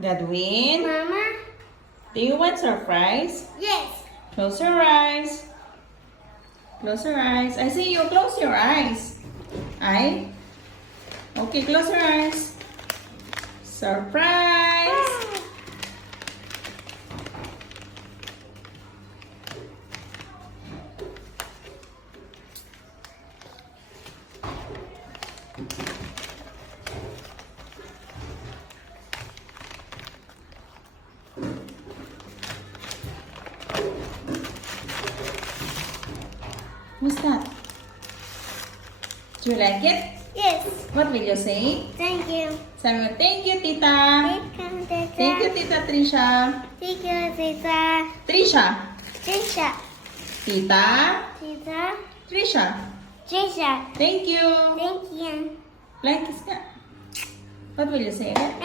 Godwin, Mama? do you want surprise? Yes. Close your eyes. Close your eyes. I see you. Close your eyes. Okay, close your eyes. Surprise! What's that? Do you like it? Yes. What will you say? Thank you. Sabi mo, thank you, tita. Thank you, tita Trisha. Thank you, Tita. Trisha. Trisha. Tita. Tita. Trisha. Trisha. Thank you. Thank you. Like this ka. What will you say again?